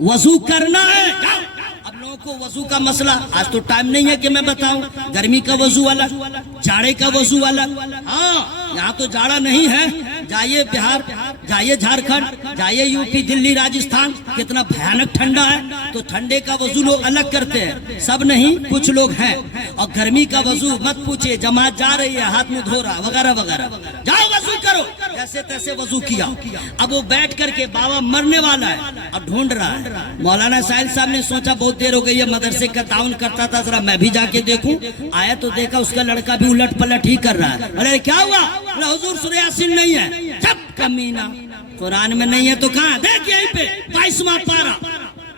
وضو کرنا ہے۔ جاؤ۔ اب لوگوں کو وضو کا مسئلہ، آج تو ٹائم نہیں ہے کہ میں بتاؤں، گرمی کا وضو الگ، جاڑے کا وضو الگ۔ ہاں یہاں تو جاڑا نہیں ہے، جائیے بہار، جائیے جھارکھنڈ، جائیے یو پی، دلی، راجستھان، کتنا بھیانک ٹھنڈا ہے، تو ٹھنڈے کا وضو لوگ الگ کرتے ہیں، سب نہیں کچھ لوگ ہیں۔ اور گرمی کا وضو مت پوچھے، جماعت جا رہی ہے ہاتھ میں دھو رہا وغیرہ وغیرہ، جاؤ وضو کرو، جیسے تیسے وضو کیا۔ اب وہ بیٹھ کر کے بابا مرنے والا ہے اور ڈھونڈ رہا ہے۔ مولانا ساحل صاحب نے سوچا بہت دیر ہو گئی ہے، مدرسے کا تعاون کرتا تھا، ذرا میں بھی جا کے دیکھوں۔ آیا تو دیکھا اس کا لڑکا بھی الٹ پلٹ ہی کر رہا ہے۔ ارے کیا ہوا؟ حضور سورہ یاسین نہیں ہے۔ جب کمینہ قرآن میں نہیں ہے تو کہاں؟ دیکھ یہیں پہ 22واں پارہ،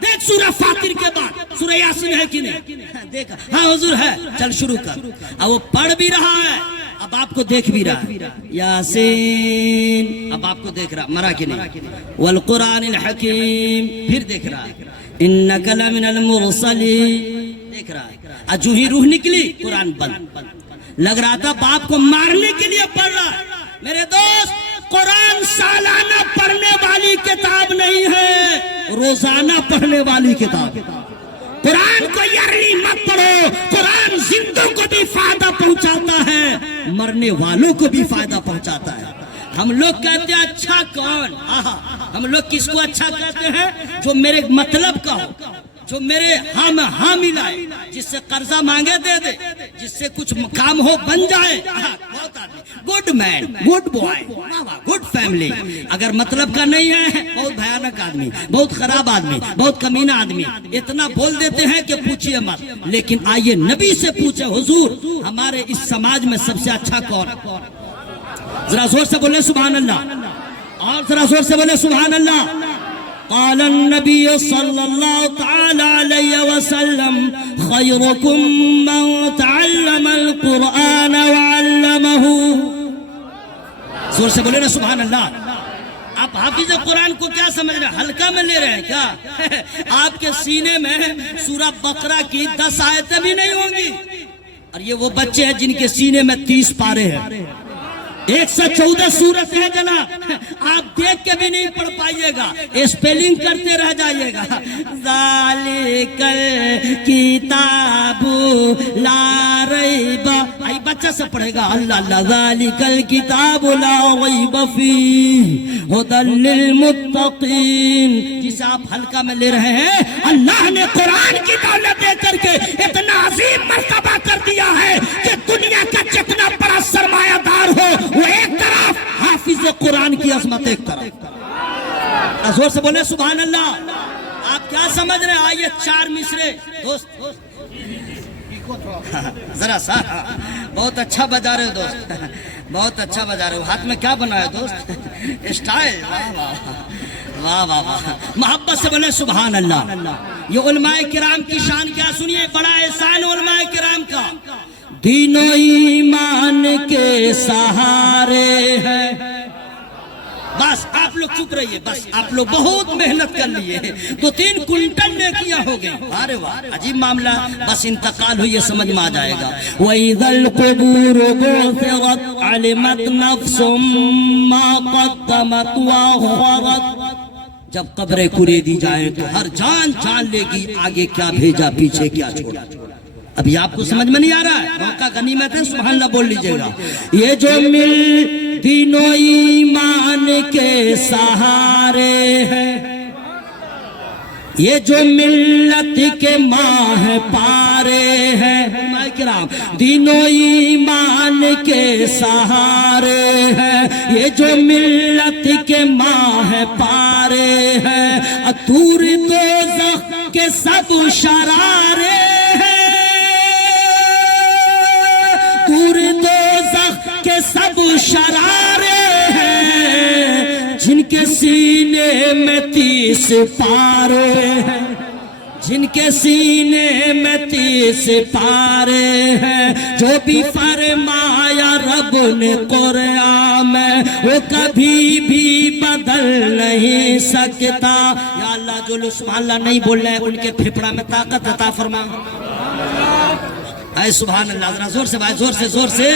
دیکھ سورہ فاتر کے بعد سورہ یاسین ہے کہ نہیں؟ دیکھا ہاں حضور ہے، چل شروع کر۔ اب وہ پڑھ بھی رہا ہے، اب آپ کو دیکھ بھی رہا ہے، یاسین، اب آپ کو دیکھ رہا، مرا کہ نہیں؟ والقرآن الحکیم، پھر دیکھ رہا ہے، انک لمن المرسلین، دیکھ رہا ہے۔ جو ہی روح نکلی قرآن بند، لگ رہا تھا باپ کو مارنے کے لیے پڑھ رہا ہے۔ میرے دوست قرآن سالانہ پڑھنے والی کتاب نہیں ہے، روزانہ پڑھنے والی کتاب۔ قرآن کو یارلی مت پڑھو، قرآن زندوں کو بھی فائدہ پہنچاتا ہے، مرنے والوں کو بھی فائدہ پہنچاتا ہے۔ ہم لوگ کہتے ہیں اچھا کون؟ ہم لوگ کس کو اچھا کہتے ہیں؟ جو میرے مطلب کا ہو، جو میرے ہاں ملائے، جس سے قرضہ مانگے دے دے، جس سے کچھ کام ہو بن جائے۔ بہت آدمی گڈ مین، گڈ بوائے، گڈ فیملی۔ اگر مطلب کا نہیں ہے، بہت بھیانک آدمی، بہت خراب آدمی، بہت کمینہ آدمی۔ اتنا بول دیتے ہیں کہ پوچھئے مت، لیکن آئیے نبی سے پوچھے، حضور ہمارے اس سماج میں سب سے اچھا کون؟ ذرا زور سے بولے سبحان اللہ، اور ذرا زور سے بولے سبحان اللہ۔ قال النبي صلى الله تعالى عليه وسلم خيركم من تعلم القرآن وعلمه۔ زور سے بولے نا سبحان اللہ۔ آپ حافظ قرآن کو کیا سمجھ رہے ہیں؟ ہلکا میں لے رہے ہیں کیا؟ آپ کے سینے میں سورہ بقرہ کی 10 آیتیں بھی نہیں ہوں گی، اور یہ وہ بچے ہیں جن کے سینے میں 30 پارے ہیں، 114 سورت ہے جناب، آپ دیکھ کے بھی نہیں پڑھ پائیے گا، اسپیلنگ کرتے رہ جائیے گا۔ ذالک الکتاب لا ریب، بچہ سے پڑھے گا اللہ ذالک الکتاب لا ریب فیہ ھدی للمتقین، جسے آپ حلقہ میں لے رہے ہیں، اللہ نے قرآن کی دولت دے کر کے اتنا عظیم مرتبہ کر دیا ہے کہ دنیا کا جتنا بڑا سرمایہ دار ہو وہ ایک طرف، حافظ قرآن کی عظمت ایک طرف۔ زور سے بولے سبحان اللہ۔ آپ کیا سمجھ رہے ہیں؟ آئیے 4 مصرے دوست ذرا سا، بہت اچھا بجا رہے ہو دوست، بہت اچھا بجا رہے ہو۔ ہاتھ میں کیا بنا ہے دوست؟ اسٹائل، واہ واہ واہ، محبت سے بولے سبحان اللہ۔ یہ علماء کرام کی شان کیا سنیے، بڑا احسان علماء کرام کا، دین و ایمان کے سہارے ہیں۔ بس آپ لوگ چپ رہیے، بس آپ لوگ بہت محنت کر لیے، 2-3 کنٹل نیکیاں ہو گئی، ارے واہ عجیب معاملہ، بس انتقال ہوئی سمجھ میں آ جائے گا۔ وَإِذَا الْقُبُورُ بُعْثِرَتْ عَلِمَتْ نَفْسٌ مَّا قَدَّمَتْ وَأَخَّرَتْ، جب قبریں کھودی جائیں تو ہر جان جان لے گی آگے کیا بھیجا پیچھے کیا چھوڑا۔ ابھی آپ کو سمجھ میں نہیں آ رہا ہے؟ موقع غنیمت ہے، سبحان اللہ بول لیجئے گا۔ یہ جو مل دین و ایمان کے سہارے ہیں، یہ جو ملت کے ماہ پارے ہیں، کرام دین و ایمان کے سہارے ہیں، یہ جو ملت کے ماہ پارے ہیں، اتور دوزخ کے سب شرارے ہیں، دور دوزخ کے سب شرارے ہیں، جن کے سینے میں 30 پارے ہیں، جن کے سینے میں 30 پارے ہیں، جو بھی فرمایا رب نے قرآن میں وہ کبھی بھی بدل نہیں سکتا۔ یا اللہ جو لوگ سبحان اللہ نہیں بول رہے ان کے پھپڑا میں طاقت عطا فرما۔ اے سبحان اللہ، ذرا زور سے بھائی، زور سے زور سے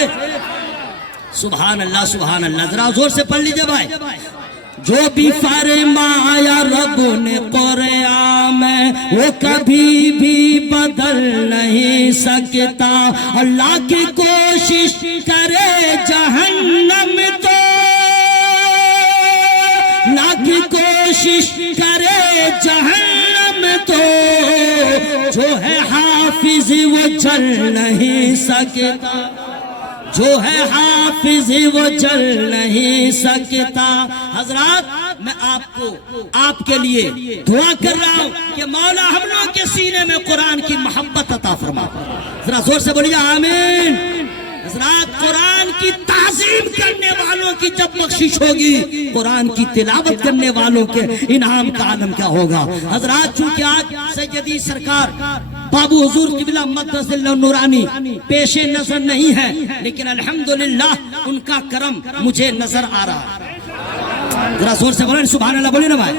سبحان اللہ سبحان اللہ، ذرا زور سے پڑھ لیجئے بھائی۔ جو بھی فرمایا رب نے قرآن میں وہ کبھی بھی بدل نہیں سکتا، اللہ کی کوشش کرے جہنم تو، اللہ کی کوشش کرے جہنم تو، جو ہے حافظ وہ جل نہیں سکتا، جو ہے حافظ وہ جل نہیں سکتا۔ حضرات میں آپ کے لیے دعا کر رہا ہوں کہ مولا ہم لوگ کے سینے میں قرآن کی محبت عطا فرما، ذرا زور سے بولیے آمین۔ حضرات قرآن کی تعظیم کرنے والوں کی جب بخشش ہوگی، قرآن کی تلاوت کرنے والوں کے انعام کا عالم کیا ہوگا۔ حضرات چونکہ آج سیدی سرکار بابو حضور قبلہ مقدس اللہ نورانی پیش نظر نہیں ہے، لیکن الحمدللہ ان کا کرم مجھے نظر آ رہا ہے۔ ذرا زور سے بولیں سبحان اللہ، بولیں نا بھائی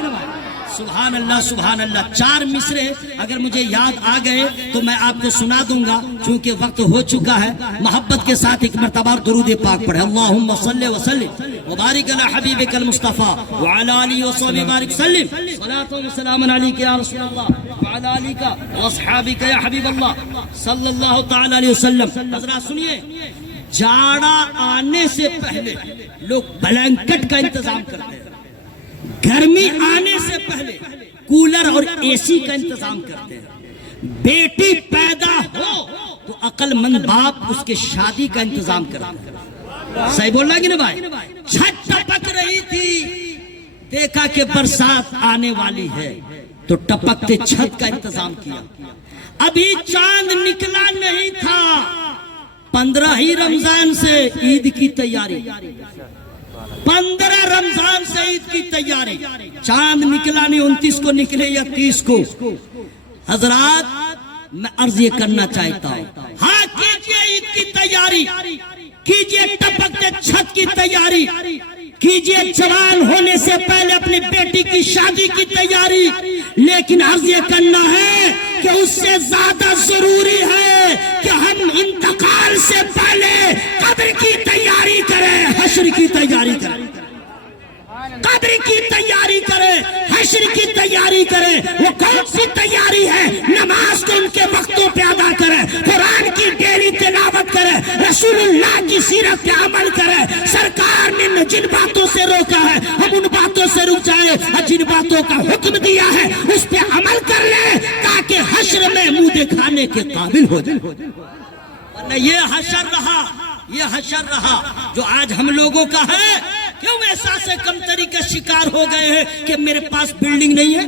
سبحان اللہ سبحان اللہ۔ 4 مصرے اگر مجھے یاد آ گئے تو میں آپ کو سنا دوں گا، چونکہ وقت ہو چکا ہے۔ محبت کے ساتھ ایک مرتبہ درود پاک پڑھے، اللہم صلی وسلم وبارک علی حبیبک المصطفیٰ وعلی آلہ وصحبہ بارک سلم، صلاۃ و سلام علیک یا رسول اللہ وعلی آلک واصحابک یا حبیب اللہ صلی اللہ تعالی علیہ وسلم۔ حضرات سنیے، جاڑا آنے سے پہلے لوگ بلینکٹ کا انتظام کرتے ہیں، گرمی آنے سے پہلے کولر اور اے سی کا انتظام کرتے ہیں، بیٹی پیدا ہو تو عقل مند باپ اس کے شادی کا انتظام کرتا ہے۔ صحیح بول رہا کہ نا بھائی؟ چھت ٹپک رہی تھی، دیکھا کہ برسات آنے والی ہے تو ٹپکتے چھت کا انتظام کیا۔ ابھی چاند نکلا نہیں تھا، 15 ہی رمضان سے عید کی تیاری، 15 رمضان سے عید کی تیاری، چاند نکلا نہیں، 29 کو نکلے یا 30 کو۔ حضرات میں عرض یہ کرنا چاہتا ہوں، ہاں کیجئے عید کی تیاری، کیجئے ٹپکتے چھت کی تیاری، کیجئے جوان ہونے سے پہلے اپنی بیٹی کی شادی کی تیاری، لیکن عرض یہ کرنا ہے کہ اس سے زیادہ ضروری ہے کہ ہم انتقال سے پہلے قبر کی تیاری کریں، حشر کی تیاری کریں، قبر کی تیاری کریں، حشر کی تیاری کریں۔ وہ کون سی تیاری ہے؟ نماز کو ان کے وقتوں پہ ادا کریں، قرآن کی ڈیلی تلاوت کریں، رسول اللہ کی سیرت پہ عمل کریں. سرکار نے جن باتوں سے روکا ہے ہم ان باتوں سے رک جائیں اور جن باتوں کا حکم دیا ہے اس پہ عمل کر لیں تاکہ حشر میں منہ دکھانے کے قابل ہو جائیں. ورنہ یہ حشر رہا جو آج ہم لوگوں کا ہے. کیوں احساس کمتری کا شکار ہو گئے ہیں کہ میرے پاس بلڈنگ نہیں ہے؟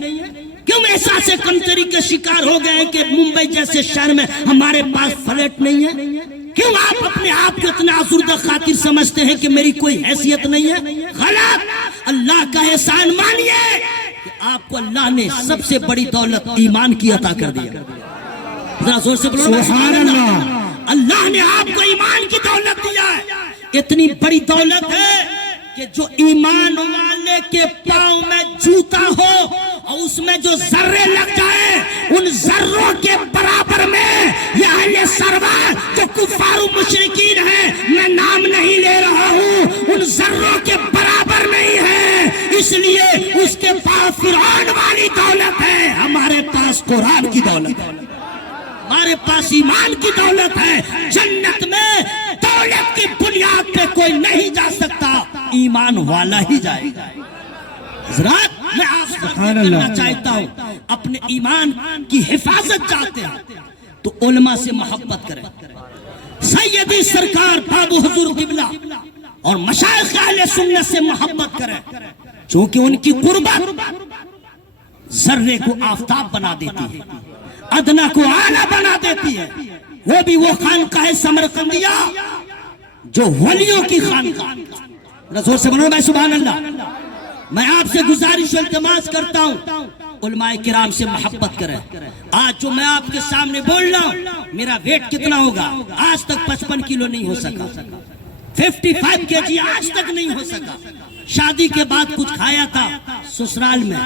کیوں احساس کمتری کا شکار ہو گئے ہیں کہ ممبئی جیسے شہر میں ہمارے پاس فلیٹ نہیں ہے؟ کیوں آپ اپنے آپ کو اتنا آزردہ خاطر سمجھتے ہیں کہ میری کوئی حیثیت نہیں ہے؟ غلط. اللہ کا احسان مانیے کہ آپ کو اللہ نے سب سے بڑی دولت ایمان کی عطا کر دیا. ذرا زور سے بولو سبحان اللہ. اللہ نے آپ کو ایمان کی دولت دیا ہے. اتنی بڑی دولت ہے کہ جو ایمان والے کے پاؤں میں جوتا ہو اور اس میں جو ذرے لگ جائے ان ذروں کے برابر میں یہ اہل سرور جو کفار و مشرکین ہیں میں نام نہیں لے رہا ہوں ان ذروں کے برابر نہیں ہے. اس لیے اس کے پاس فرعون والی دولت ہے. ہمارے پاس قرآن کی دولت ہے. ہمارے پاس ایمان کی دولت ہے. جنت میں دولت کی بنیاد پہ کوئی نہیں جا سکتا, ایمان والا ہی جائے گا. حضرات میں آپ سے کہنا چاہتا ہوں اپنے ایمان کی حفاظت چاہتے ہیں تو علماء سے محبت کریں. سیدی سرکار بابو حضور قبلہ اور مشائخ اہل سنت سے محبت کریں چونکہ ان کی قربت ذرے کو آفتاب بنا دیتی ہے, ادنا کو اعلیٰ بنا دیتی ہے. وہ بھی وہ خانقاہ سمرقندیہ جو ولیوں کی خانقاہ. زور سے بولو میں سبحان اللہ. میں آپ سے گزارش و التماس کرتا ہوں علماء کرام سے محبت کریں. آج جو میں آپ کے سامنے بول رہا ہوں میرا ویٹ کتنا ہوگا؟ آج تک 55 کلو نہیں ہو سکا, 55 kg آج تک نہیں ہو سکا. شادی کے بعد کچھ کھایا تھا سسرال میں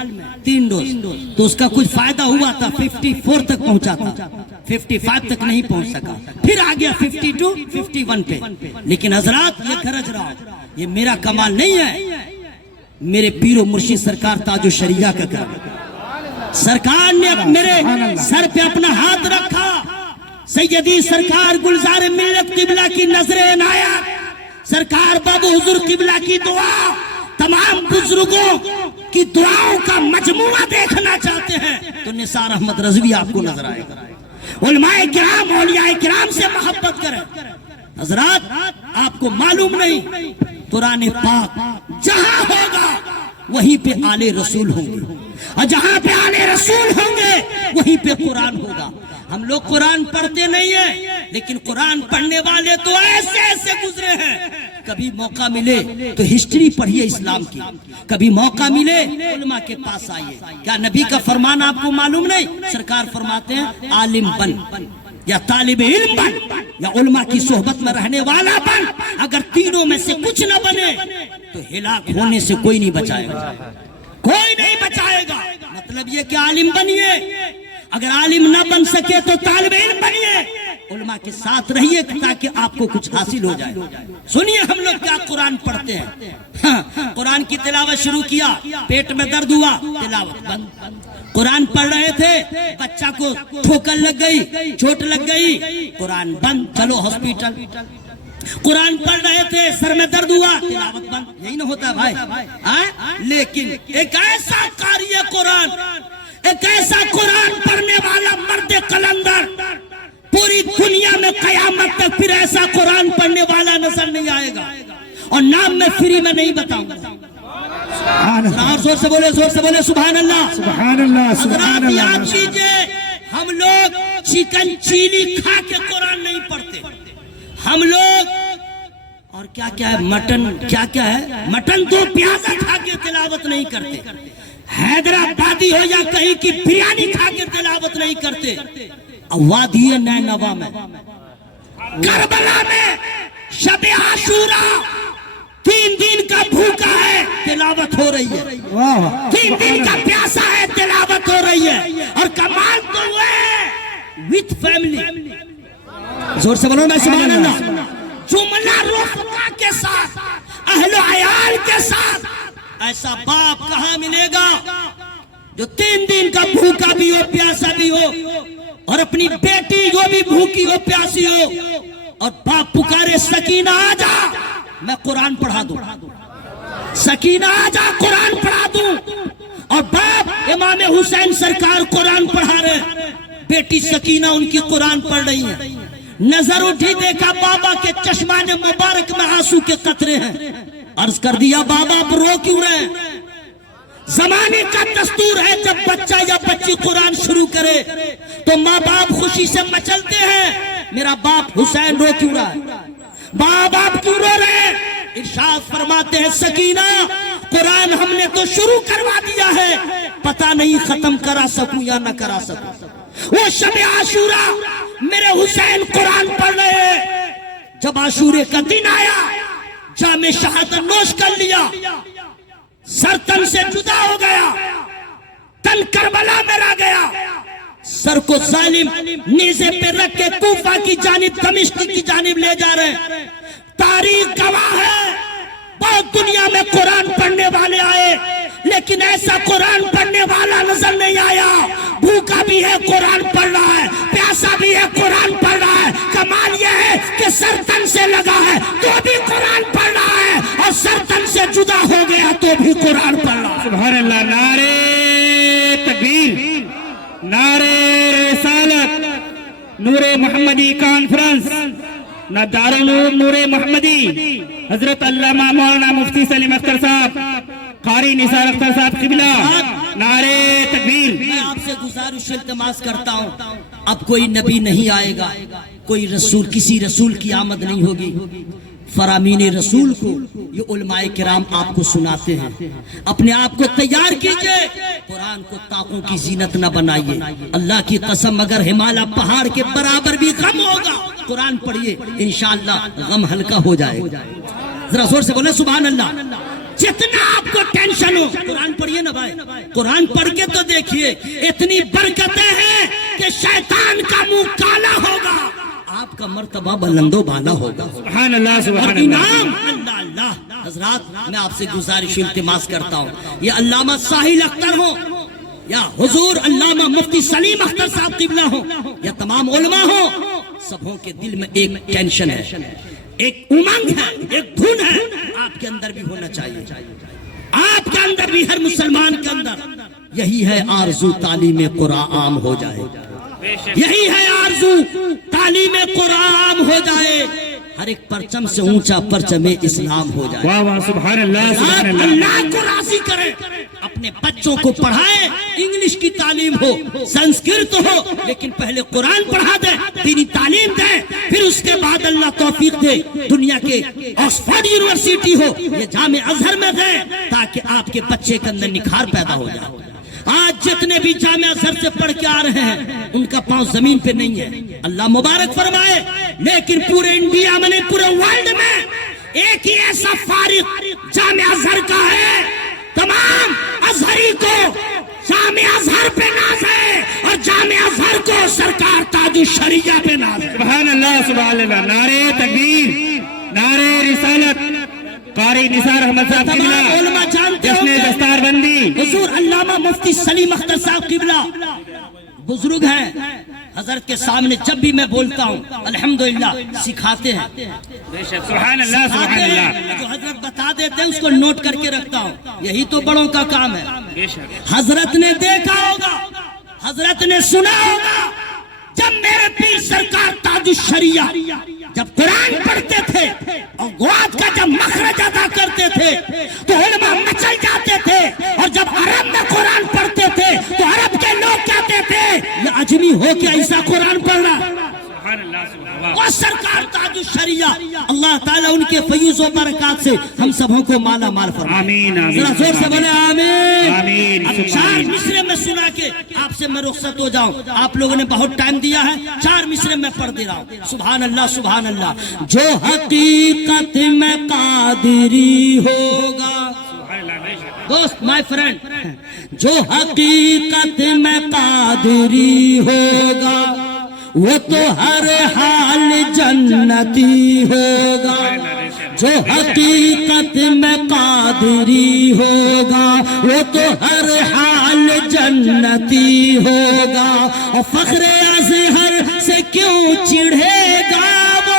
3 ڈوز تو اس کا کچھ فائدہ ہوا تھا, 54 تک پہنچا تھا, 55 تک نہیں پہنچ سکا, پھر آ گیا 52 51 پہ. لیکن حضرات یہ گرج رہا یہ میرا کمال نہیں ہے, میرے پیر و مرشد سرکار تاج و شریعہ کا کام. سرکار نے میرے سر پہ اپنا ہاتھ رکھا. سیدی سرکار گلزار ملت قبلہ کی نظر عنایت, سرکار بابو حضور قبلہ کی دعا, تمام بزرگوں کی دعاؤں کا مجموعہ دیکھنا چاہتے ہیں تو نثار احمد رضوی آپ کو نظر آئے گا. علماء کرام اولیاء کرام سے محبت کریں. حضرات آپ کو معلوم نہیں قرآن پاک جہاں ہوگا وہیں پہ آل رسول ہوں گے اور جہاں پہ آل رسول ہوں گے وہیں پہ قرآن ہوگا. ہم لوگ قرآن پڑھتے نہیں ہیں لیکن قرآن پڑھنے والے تو ایسے ایسے گزرے ہیں. کبھی موقع ملے تو ہسٹری پڑھیے اسلام کی, کبھی موقع ملے علماء کے پاس آئیے. کیا نبی کا فرمان آپ کو معلوم نہیں؟ سرکار فرماتے ہیں عالم بن یا طالب علم بن یا علماء کی صحبت میں رہنے والا بن. اگر تینوں میں سے کچھ نہ بنے تو ہلاک ہونے سے کوئی نہیں بچائے گا, کوئی نہیں بچائے گا. مطلب یہ کہ عالم بنیے, اگر عالم نہ بن سکے تو طالب علم بنیے, علماء کے ساتھ رہیے تاکہ آپ کو کچھ حاصل ہو جائے. سنیے ہم لوگ کیا قرآن پڑھتے ہیں. قرآن کی تلاوت شروع کیا, پیٹ میں درد ہوا, تلاوت بند. قرآن پڑھ رہے تھے, بچہ کو ٹھوکر لگ گئی, چوٹ لگ گئی, قرآن بند, چلو ہاسپٹل. قرآن پڑھ رہے تھے, سر میں درد ہوا, تلاوت بند. یہی نہ ہوتا بھائی. لیکن ایک ایسا قاری قرآن, ایک ایسا قرآن پڑھنے والا مرد قلندر پوری دنیا میں قیامت تک پھر ایسا قرآن پڑھنے والا نظر نہیں آئے گا. اور نام میں فری میں نہیں بتاؤں گا. زور سے بولے سبحان اللہ. سبحان اللہ, سبحان حضرات اللہ. یاد کیجئے ہم لوگ چکن چیلی کھا کے قرآن نہیں پڑھتے. ہم لوگ اور کیا ہے مٹن, کیا ہے مٹن 2 پیازا کھا کے تلاوت نہیں کرتے. حیدرآبادی ہو یا کہیں کی بریانی کھا کے تلاوت نہیں کرتے. وادی نینوا میں, کربلا میں شب عاشورہ 3 دن کا بھوکا ہے, تلاوت ہو رہی ہے. 3 دن کا پیاسا ہے, تلاوت ہو رہی ہے. اور کمال تو ہے وتھ فیملی. زور سے بولو میں سبحان اللہ. جملہ رفقا کے ساتھ, اہل و عیال کے ساتھ. ایسا باپ کہاں ملے گا جو 3 دن کا بھوکا بھی ہو, پیاسا بھی ہو, اور اپنی بیٹی جو بھی بھوکی ہو, پیاسی ہو, اور باپ پکارے سکینہ آ جا میں قرآن پڑھا دوں، سکینہ آ جا قرآن پڑھا دوں، اور باپ امام حسین سرکار قرآن پڑھا رہے، بیٹی سکینہ ان کی قرآن پڑھ رہی ہے، نظر اٹھی دیکھا بابا کے چشمان مبارک میں آنسو کے قطرے ہیں، عرض کر دیا بابا آپ رو کیوں رہے ہیں؟ زمانے کا دستور ہے جب بچہ یا بچی قرآن شروع کرے تو ماں باپ خوشی سے مچلتے ہیں، میرا باپ حسین رو کیوں رہا ہے؟ ماں باپ کیوں رو رہے ہیں؟ ارشاد فرماتے ہیں سکینہ قرآن ہم نے تو شروع کروا دیا ہے، پتہ نہیں ختم کرا سکوں یا نہ کرا سکوں۔ وہ شب عاشورہ میرے حسین قرآن پڑھ رہے ہیں، جب عاشورے کا دن آیا جام شہادت نوش کر لیا، سر تن سے جدا ہو گیا، تن کربلا میں رہ گیا، سر کو ظالم نیزے پہ رکھ کے کوفہ کی جانب دمشق کی جانب لے جا رہے ہیں۔ تاریخ گواہ ہے بہت دنیا میں قرآن پڑھنے والے آئے لیکن ایسا قرآن پڑھنے والا نظر نہیں آیا، بھوکا بھی ہے قرآن پڑھ رہا ہے، پیاسا بھی ہے قرآن پڑھ رہا ہے، کمال یہ ہے کہ سر تن سے لگا ہے تو بھی قرآن پڑھ رہا ہے اور سر تن سے جدا ہو گیا تو بھی قرآن پڑھ رہا ہے۔ سبحان اللہ، نعرے تکبیر، نعرے رسالت، نور محمدی کانفرنس، دارالعلوم نور محمدی، حضرت علامہ مولانا مفتی سلیم اختر صاحب، قاری نثار اختر صاحب قبلہ، نعرے تکبیر۔ میں آپ سے گزارش التماس کرتا ہوں، اب کوئی نبی نہیں آئے گا، کوئی رسول، کسی رسول کی آمد نہیں ہوگی، فرامین رسول کو یہ علماء کرام آپ کو سناتے ہیں، اپنے آپ کو تیار کیجئے، قرآن کو طاقوں کی زینت نہ بنائیے، اللہ کی قسم اگر ہمالیہ پہاڑ کے برابر بھی غم ہوگا قرآن پڑھیے انشاءاللہ غم ہلکا ہو جائے گا۔ ذرا زور سے بولے سبحان اللہ۔ جتنا آپ کو ٹینشن ہو قرآن پڑھیے نا بھائی، قرآن پڑھ کے تو دیکھیے، اتنی برکتیں ہیں کہ شیطان کا منہ کالا ہوگا، آپ کا مرتبہ بلند و بالا ہوگا۔ سبحان اللہ، سبحان اور اللہ۔ انعام اللہ اللہ۔ حضرات میں آپ سے گزارش التماس کرتا ہوں، یہ علامہ ساحل اختر ہو یا حضور علامہ مفتی سلیم اختر صاحب قبلہ ہو یا تمام علماء ہو، سبوں کے دل میں ایک ٹینشن ہے، ایک امنگ ہے، ایک دھن ہے، آپ کے اندر بھی ہونا چاہیے، آپ کے اندر بھی، ہر مسلمان کے اندر یہی ہے آرزو تعلیم قرآن عام ہو جائے، یہی ہے آرزو تعلیم قرآن ہو جائے، ہر ایک پرچم سے اونچا پرچم اسلام ہو جائے۔ واہ واہ، سبحان اللہ، سبحان اللہ۔ اللہ کو راضی کریں، اپنے بچوں کو پڑھائیں، انگلش کی تعلیم ہو، سنسکرت ہو، لیکن پہلے قرآن پڑھا دیں، دینی تعلیم دیں، پھر اس کے بعد اللہ توفیق دے دنیا کے آکسفورڈ یونیورسٹی ہو یا جامع ازہر میں دیں تاکہ آپ کے بچے کے اندر نکھار پیدا ہو جائے۔ آج جتنے بھی جامع ازہر سے پڑھ کے آ رہے ہیں ان کا پاؤں زمین پہ نہیں ہے، اللہ مبارک فرمائے، لیکن پورے انڈیا میں نہیں، پورے ورلڈ میں ایک ہی ایسا فارغ جامع ازہر کا ہے، تمام ازہری کو جامع ازہر پہ ناز ہے اور جامع ازہر کو سرکار تاج الشریعہ پہ ناز ہے۔ سبحان اللہ، سبحان اللہ، نعرے تکبیر، نعرے رسالت، قاری نثار احمد صاحب قبلہ، علماء جانتے جشن دستار بندی، حضور علامہ مفتی سلیم اختر صاحب قبلہ بزرگ ہیں، حضرت کے سامنے جب بھی میں بولتا ہوں الحمدللہ سکھاتے ہیں، سبحان اللہ، سبحان اللہ۔ جو حضرت بتا دیتے ہیں اس کو نوٹ کر کے رکھتا ہوں، یہی تو بڑوں کا کام ہے۔ حضرت نے دیکھا ہوگا، حضرت نے سنا ہوگا، جب میرے پیر سرکار تاج الشریعہ جب قرآن پڑھتے تھے اور غوات کا جب مخرج ادا کرتے تھے تو علماء مچل جاتے تھے، اور جب عرب میں قرآن پڑھتے تھے تو عرب کے لوگ کہتے تھے یہ اجمی ہو کے ایسا قرآن پڑھ رہا۔ اور سرکار تاج الشریعہ اللہ تعالیٰ ان کے فیض و برکات سے ہم سبوں کو مالا مال فرمائے۔ آمین، آمین۔ ذرا زور سے بولے آمین۔ آمین۔ اب 4 مصرے میں سنا کے آپ سے میں رخصت ہو جاؤں، آپ لوگوں نے بہت ٹائم دیا ہے، 4 مصرے میں پڑھ دے رہا ہوں۔ سبحان اللہ، سبحان اللہ۔ جو حقیقت میں قادری ہوگا، دوست مائی فرینڈ، جو حقیقت میں قادری ہوگا وہ تو ہر حال جنتی ہوگا، جو حقیقت میں قادری ہوگا وہ تو ہر حال جنتی ہوگا، اور فخر اظہر سے کیوں چڑھے گا وہ،